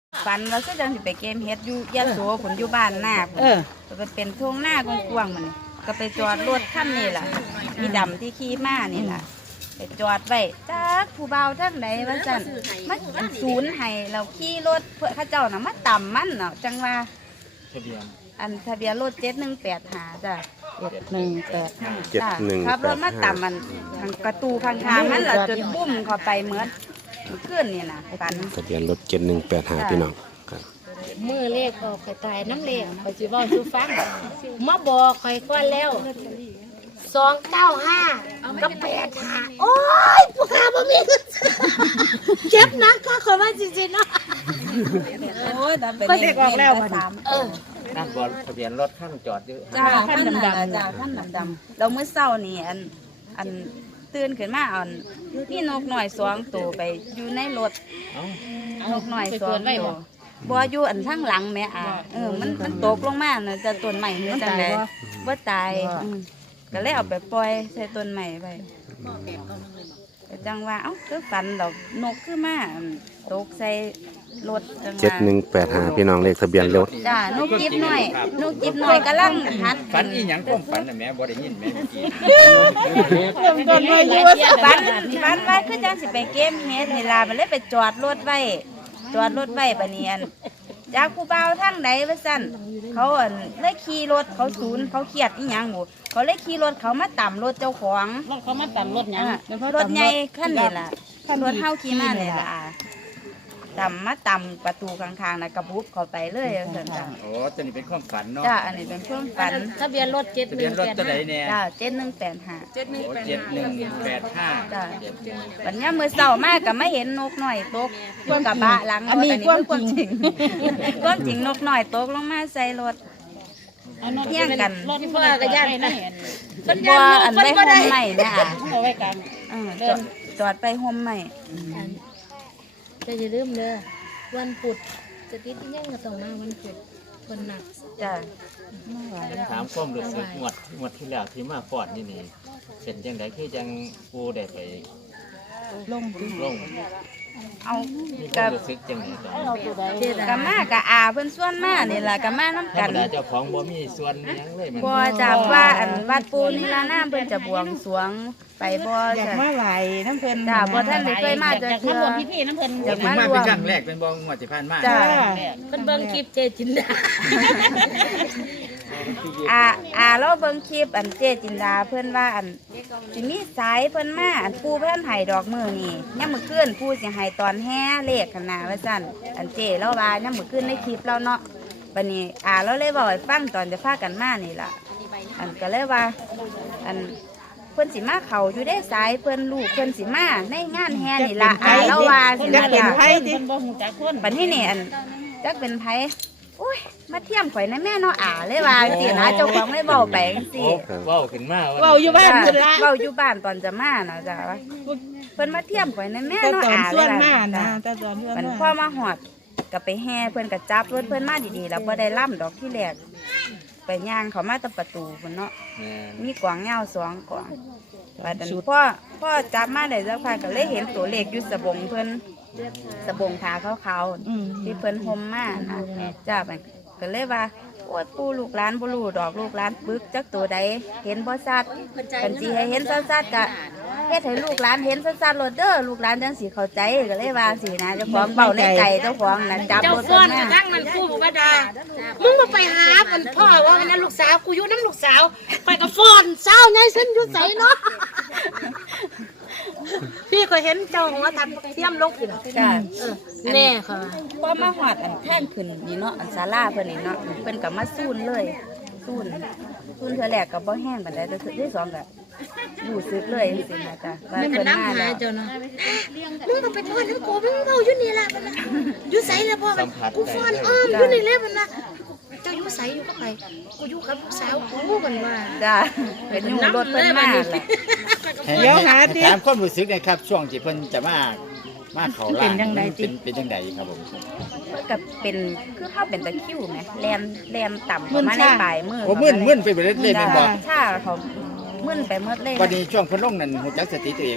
ฝันว่าคือจังสิไปเกมเฮ็ดอยู่ยะโสผลอยู่บ้านหน้าไปเป็นทุ่งหน้ากว้างๆมันก็ไปจอดรถคันนี้ล่ะมีดำที่ขี่มานี่ล่ะไปจอดไว้จักผู้เบาทั้งใดว่าซั่นมันศูนย์ให้เราขี่รถเพื่อเขาเจ้าน่ะมาต่ำมันเนาะจังว่าทะเบียนรถ7185จ้ะ7185จ้ะขับรถมาต่ำมันทางประตูข้างๆมันล่ะจนบุ้มเข้าไปเหมือนขึ้นนี่นะฝันทะเบียนรถ7185พี่น้องครับมือเลขออกข่อยตายน้ำเลขข่อยสิบอกสู่ฟังมาบอกข่อยก่อนแล้ว295กับ85โอ้ยพวกข้าบ่มีเจ็บนักค่ะข่อยว่าจริงๆเนาะโอ้ยแต่เป็นเด็กออกแล้วนั่นบอลทะเบียนรถขั้นจอดอยู่จ้าขั้นดำจ้าขั้นดำๆเราเมื่อเช้านี่อันตื่นขึ้นมานี่นกหน่อย2ตัวไปอยู่ในรถนกหน่อย2ตัวบัวอยู่อันข้างหลังแม่มันตกลงมาน่ะจะต้นใหม่เฮือจังได๋บ่ตายก็เลยเอาไปปล่อยใส่ต้นใหม่ไปจังว่าคือฝันดอกนกคือมาตกใส่รถจังว่า7185พี่น้องเลขทะเบียนรถจ้านกจิบหน่อยกำลังหัดฝันอีหยังความฝันน่ะแม่บ่ได้ยินแม่ต้นไม้อยู่ฝันว่าคือจังสิไปเกมเฮ็ดนี่ล่ะมันเลยไปจอดรถไว้บัดนี้จากผู้บ่าวทางใดว่าซั่นเขาเลยขี่รถเขาศูนย์เขาเครียดอีหยังบ่เขาเลยขี่รถเขามาต่ำรถเจ้าของเขามาต่ำรถหยังรถใหญ่คันนี้ล่ะรถเฮาขี่มานี่ล่ะต่ำประตูข้างๆน่ะกระบุบเข้าไปเลยว่าซั่นจ้ะโอ้ตัวนี้เป็นความฝันเนาะจ้ะอันนี้เป็นความฝันทะเบียนรถทะเบียนรถตัวใดแน่จ้ะ 7185 จ้ะบัดนี้มื้อเช้ามาก็มาเห็นนกน้อยตกอยู่กระบะหลังรถอันนี้ความจริงความจริงนกน้อยตกลงมาใส่รถเที่ยงกันรถพ่อกระย่านนะบ่อันไปห่มใหม่นะเอาไว้กลางจอดไปห่มใหม่จะอย่าลืมเด้อวันพุธจะติดยังก็ต้องมาวันพุธวันหนักจ้ะถามความรู้สึกงวดที่แล้วที่มาฟอดนี่เป็นจังได๋คือจังปูได้ไปลงเอาก็รู้สึกจังได๋กะมากะอาเพิ่นส่วนมานี่ล่ะกะมานำกันเจ้าของบ่มีส่วนหยังเลยมันบ่จับว่าวัดปูนี่ล่ะน้ำเพิ่นจะบวงสรวงไปบ่อยากมาไหวน้ำเพิ่นจ้ะบ่ทันได้เคยมาจังอยากมาร่วมพิธีน้ำเพิ่นอยากมาเป็นครั้งแรกเป็นบ่งวดที่ผ่านมาจ้ะเพิ่นเบิ่งคลิปเจจินดาเราเบิ่งคลิปเจจินดาเพิ่นว่าสิมีสายเพิ่นมาปูเพิ่นให้ดอกมื้อนี่ยามมื้อคืนปูสิให้ตอนแห่เลขคั่นน่ะว่าซั่นเจเราว่ายามมื้อคืนในคลิปเราเนาะบัดนี้เราเลยเว้าให้ฟังตอนจะพากันมานี่ล่ะก็เลยว่าเพิ่นสิมาเข้าอยู่ได้สายเพิ่นลูกเพิ่นสิมาในงานแห่นี่ล่ะเราว่าสิจักเป็นไผติบ่ฮู้จักคนบัดนี้นี่จักเป็นไผโอ้ยมาเทียมข่อยนะแม่เนาะเลยว่าสินะเจ้าของเลยเว้าไปจังซี่เว้าขึ้นมาเว้าอยู่บ้านพุ่นล่ะเว้าอยู่บ้านตอนจะมาน่ะจ้ะว่าเพิ่นมาเทียมข่อยนะแม่เนาะเลยว่าแต่ตอนส่วนมามันพอมาฮอดก็ไปแห่เพิ่นก็จับรถเพิ่นมาดีๆแล้วบ่ได้ล่ำดอกที่แรกไปย่างเขามาตะประตูพุ่นเนาะมีกวางยาว2กวางบัดนั้นพ่อจับมาได้สักพักก็เลยเห็นตัวเลขอยู่สะบงเพิ่นสะบงขาขาวๆที่เพิ่นห่มมานะจ้ามันก็เลยว่าโอ้ยปู่ลูกหลานบ่รู้ดอกลูกหลานปึกจักตัวใดเห็นบ่ชัดกันสิให้เห็นชัดๆก็เฮ็ดให้ลูกหลานเห็นชัดๆโลดเด้อลูกหลานจังสิเข้าใจก็เลยว่าสินะเจ้าของเว้าในใจเจ้าของน่ะจับรถฟ้อนกระทั่งมันกูบ่ดามึงมาไปหามันพ่อว่านั่นลูกสาวกูอยู่นำลูกสาวไปกับฟ้อนเช้าไงฉันอยู่ไสเนาะพี่ก็เห็นเจ้าของทัดเทียมลงขึ้นจ้ะแน่ค่ะพอมาฮอดแท่นขึ้นนี่เนาะศาลาเพิ่นนี่เนาะเพิ่นก็มาซูนเลยซูนเทื่อแรกก็บ่แห้งปานใดแต่เทื่อที่2ก็รู้สึกเลยจังซี่นะจ้ะว่าเพิ่นมาแล้วเจ้าเนาะมึงก็ไปทอดน้ำโกมึงเว้าอยู่นี่ล่ะมันอยู่ไสแล้วพ่อกูฟ้อนอ้อมอยู่นี่แหละมันน่ะเจ้าอยู่ไสอยู่กับใครกูอยู่กับลูกสาวกูกันว่าจ้ะเป็นอยู่รถเพิ่นมาแหละเดี๋ยวหาติถามความรู้สึกหน่อยครับช่วงที่เพิ่นจะมาเข้าร้านเป็นจังไดครับผมก็เป็นคือเขาเป็นตะคิวไหมแรมต่ำมาในปลายมือโอ้มึนไปเบิดเลยแม่นบ่ถ้าเขามึนไปหมดเลยวันนี้ช่วงเพิ่นลงนั่นฮู้จักสติตัวเองบ่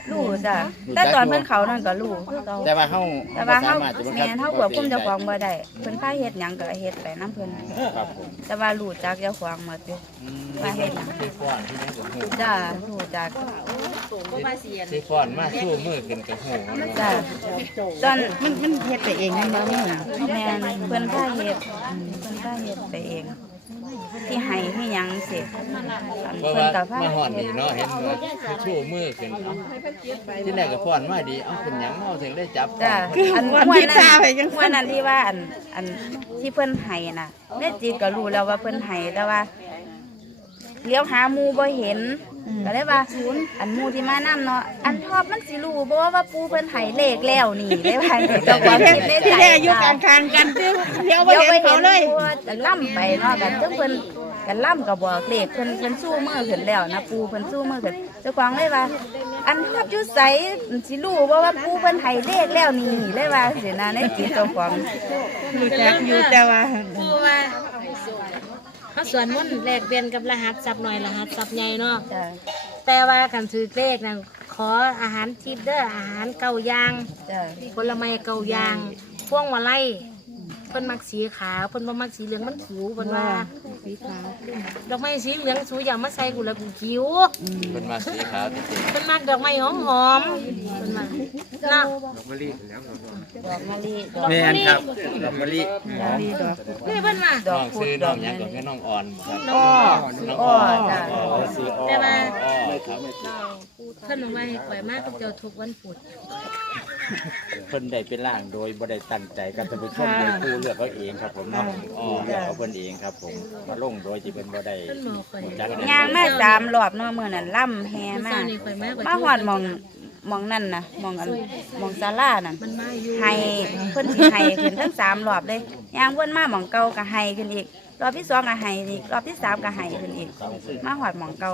รู้จ้ะแต่ตอนเพิ่นเขานั่นก็รู้คือเขาแต่ว่าเฮาแต่ว่าเฮาสมรถจะบังแม่คับนเฮาควบคุมเจ้าของบ่ได้เพิ่นพาเฮ็ดหยังก็เฮ็ดไปนํเพิ่นครับผมแต่ว่ารู้จักเจ้าของหมดอยู่ว่าเฮ็ดหยังที่ฟ้อนที่นี่กับหูจ้ะรู้จักที่ฟ้อนมาสู้มือขึ้นกับหูจ้ะตอนมันเฮ็ดไปเองนั่นบ่แม่แม่นเพิ่นพาเฮ็ดเพิ่นพาเฮ็ดไปเอง ที่ให้ที่หยังสิเพราะเพิ่นว่าก็พามาหอดเฮ็นี่ดเนาะเห็นว่าสู้มือขึ้นที่แรกก็ฟ้อนมาดีเอาเป็นหยังเนาะถึงได้จับจ้ะอันม่วนนั้นที่ว่าอันที่เพิ่นให้น่ะแม่จีก็รู้แล้วว่าเพิ่นให้แต่ว่าเลี้ยวหาหมู่บ่เห็นก็เลยว่าอันหมู่ที่มานํเนาะอันทอบมันสิรู้บ่ว่าปูเพิ่นให้เลขแล้วนี่เลยว่าเจ้าของคิดในใจที่แท้อยู่กลางๆกันเดี๋ยวบ่เดี๋ยวเห็ไปนเห็เขานเลยปูจะล่ำไปเนาะกันจังเพิ่นกันล่ำก็บอกเลขเพิ่นสู้มือขึ้นแล้วนะปูเพิ่นสู้มือขึ้นเจ้าของเลยว่า อันทอบอยู่ไสสิรู้บ่ว่าปูเพิ่นให้เลขแล้วนี่เลยว่าสินะในจิตเจ้าของรู้จักอยู่แต่ว่าปูว่าเขาสวนมุ่นต์แลกเปลี่ยนกับรหัสจับหน่อยรหัสจับใหญ่เนาะจ้ะแต่ว่ากันถือเลขนะขออาหารทิพย์เด้ออาหารเก่าอยางจ้ะผลไม้เก่าอยางพวงมาลัยเพิ่นมักสีขาวเพิ่นบ่มักสีเหลืองมันผิวเพิ่นว่าสีขาวดอกไม้สีเหลืองสูอย่ามาใส่กูแล้วกูคิ้วเป็นมาสีขาวจริงเพิ่นมักดอกไม้หอมๆเพิ่นว่าเนาะดอกมะลิดอกแม่นครับดอกมะลิหอมดีดอกนี่เพิ่นว่าๆน้องซื้อน้องหยังก็คือน้องอ่อนครับอ้ออ้อจ้ะซื้ออ่อนแต่ว่าอ้อครับเพิ่นบอกว่าให้ข่อยมากับเจ้าทุกวันพุธเพิ่นได้เป็นร่างโดยบ่ได้ตั้งใจกันท่านผู้ชมโดยผู้เลือกเขาเองครับผมเนาะผู้เลือกเอาเพิ่นเองครับผมมาลงโดยที่เพิ่นบ่ได้เพิ่นบอกข่อยจักย่างมา3รอบเนาะมื้อนั้นล่ำแฮเมื่อมาเช้านี่ข่อยมาข่อยมาฮอดหมองนั่นน่ะหมองอันหมองศาลานั่นมันมาอยู่ให้เพิ่นสิให้ขึ้นทั้ง3รอบเลยย่างเพิ่นมาหมองเก่าก็ให้ขึ้นอีกรอบที่2ก็ให้อีกรอบที่3ก็ให้ขึ้นอีกมาฮอดหมองเก่า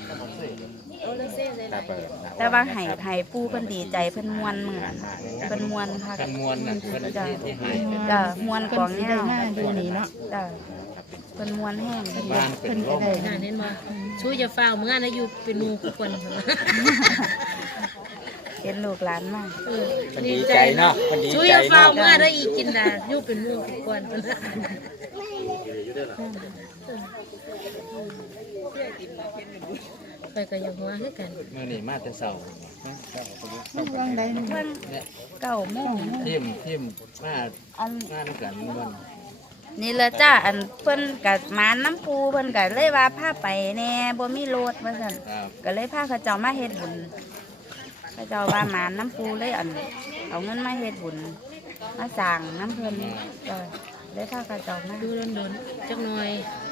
ครับเปิดแต่ว่าให้ปู่เพิ่นดีใจเพิ่นม่วนมื้อนั้นเพิ่นม่วนค่ะกันมวนน่ะเพิ่นที่ให้เป็นจ้ะม่วนกเพิ่นองสิแนได้วมาอยู่นี่เนาะจ้ะเพิ่นม่วนแห้งบ้านเป็นร่มน่ะเห็นบ่ชูจะฟ้าวเมื่อนะอยู่เป็นหมู่ทุกคนเห็นลูกหลานมาเออเพิ่นดีใจเนาะเพิ่นดีชูใจจะฟ้าวเนาะเมื่อได้อีกกินดาอยู่เป็นหมู่ทุกคนไปก็ยังหัวคือกันเมื่อนี้มาแต่เช้าวางได้นี่เพิ่นเนี่ย 9 โมงทิมมาอันงานกันมันนี่ละจ้าอันเพิ่นกับมานน้ำปูเพิ่นก็เลยว่าพาไปแน่บ่มีรถว่าซั่นครับก็เลยพาเขาเจ้ามาเฮ็ดบุญเขาเจ้าว่ามานน้ำปูเลยอันเอาเงินมาเฮ็ดบุญมาสร้างน้ำเพิ่นก็เลยพาเขาเจ้ามาดูโดนๆจักหน่อย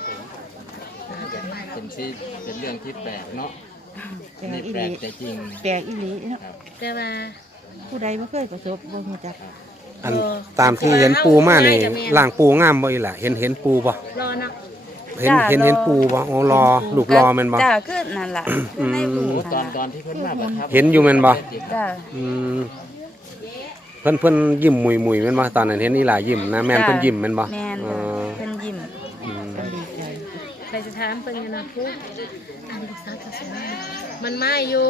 เป็นที่เป็นเรื่องที่แปลกเนาะแปลนี่กอีแปหลลีกแต่จริงแปลกอีหลีเนาะครับแต่ว่าผู้ใดบ่เคยประสบบ่ฮู้จักอันตามที่เห็นปูมานี่ล่างปูงามบ่อีหล่ะเห็นปูบ่รอเนาะเห็นปูบ่โอ้รอลูกรอแม่นบ่จ้าคือนั่นล่ะคือในบุญโอ้ตนั่อนนตล่ะอนที่เพิ่นมาประทับเห็นอยู่แม่นบ่จ้าอืมเพิ่นยิ้มมุยๆแม่นบ่ตอนนั้นเห็นอีหล่ายิ้มนะแม่นเพิ่นยิ้มแม่นบ่แม่นเออเพิ่นยิ้มอืมดีใจใครจะถามเพิ่นอยู่นะพูดอันนี้ลูกสาวจะสวยมันมาอยู่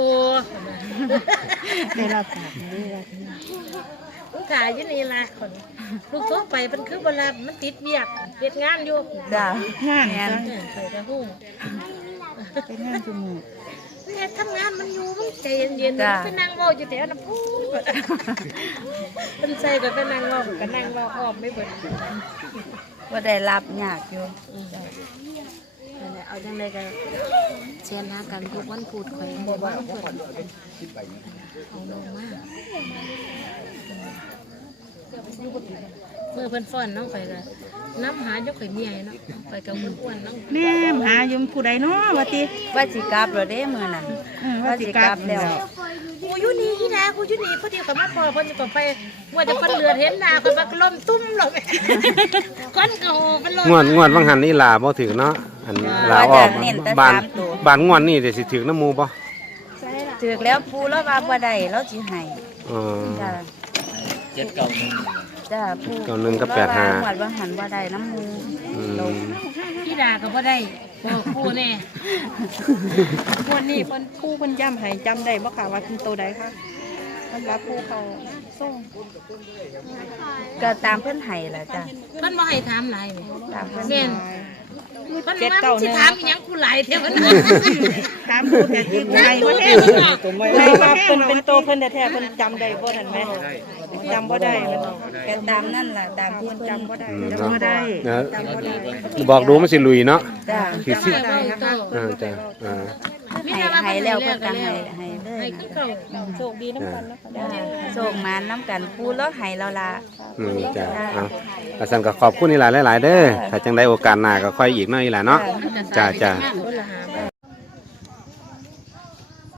ได้รับการได้รับลูกขายอยู่นี่ละคนลูกโทรไปมันคือเวลามันติดเวียกเฮ็ดงานอยู่จ้างานแม่นใส่กระหู้เป็นงานจุมือเนี่ยทำงานมันอยู่มันใจเย็นๆไปนั่งเว้าอยู่แถวน้ำพูดมันใส่ก็ไปนั่งเว้าก็นั่งเว้าอ้อมไม่เบิดบ่ได้รับยากอยู่นั่นแหละเอาจังไดก็เชียร์หากันทุกวันพุธข่อยบ่ว่าเพิ่นเอาลงมาเมื่อเพิ่นฟ้อนน้องข่อยก็น้ำหาเจ้าข่อยเมียเนาะข่อยก็อ้วนๆเนาะแม่หาอยู่ผู้ใดเนาะว่าติว่าสิกลับแล้วเด้มื้อนั้นว่าสิกลับแล้วกูอยู่นี่อีนากูอยู่นี่พอดีก็มาพอเพิ่นก็ไปว่าจะเพิ่นเลือดเห็นหน้าข่อยบักล้มตุ้มแล้วแม่ก้อนก็โหมันลอยงวดวังหันอีหล่าบ่ถึกเนาะอันลาออกบ้านงวดนี่เดี๋ยวสิถึกน้ำหมู่บ่ถึกแล้วปูแล้วว่าบ่ได้แล้วสิให้อ๋อจ้าเจ็ดเก่าหนึ่งจ้าผู้ 91กับหวด 85 ว่าหันว่าได้น้ำมูอืมพี่ดาก็บ่ได้บอกกูแน่วันนี้เพิ่นผู้เพิ่นย้ำให้จำได้บ่ค่ะว่าเป็นตัวใดคะสำหรับผู้เขาส่งก็ตามเพื่อนไห้ล่ะจ้ามันบ่ให้ถามหลายแม่ตามเพื่อนแม่นไห้มันว่าสิถามอีหยังกูหลายเท่านั้นถามผู้แต่ที่ใจบ่แท้เลยว่าเพิ่นเป็นตัวเพิ่นแท้ๆเพิ่นจำได้บ่นั่นแม่จำบ่ได้มันก็ตามนั่นล่ะตามที่เพิ่นเพิ่นจำบ่ได้อืมจำบ่ได้นะจำบ่ได้บอกดูมันสิลุยเนาะจ้าสิสิได้นะคะจ้ะอ่าไห้แล้วเพิ่นก็ไห้เลให้ยคือเก่าโชคดีน้ำกันนะคะจ้าโศกมานน้ำกันปูแล้วไห้แล้วล่ะจ้ะเอาอาสันก็ขอบคุณอีหลายหลายๆเด้อถ้าจังได้โอกาสหน้าก็ค่อยอีกเนาะอีหลาเนาะจ้าจ้าคนละหา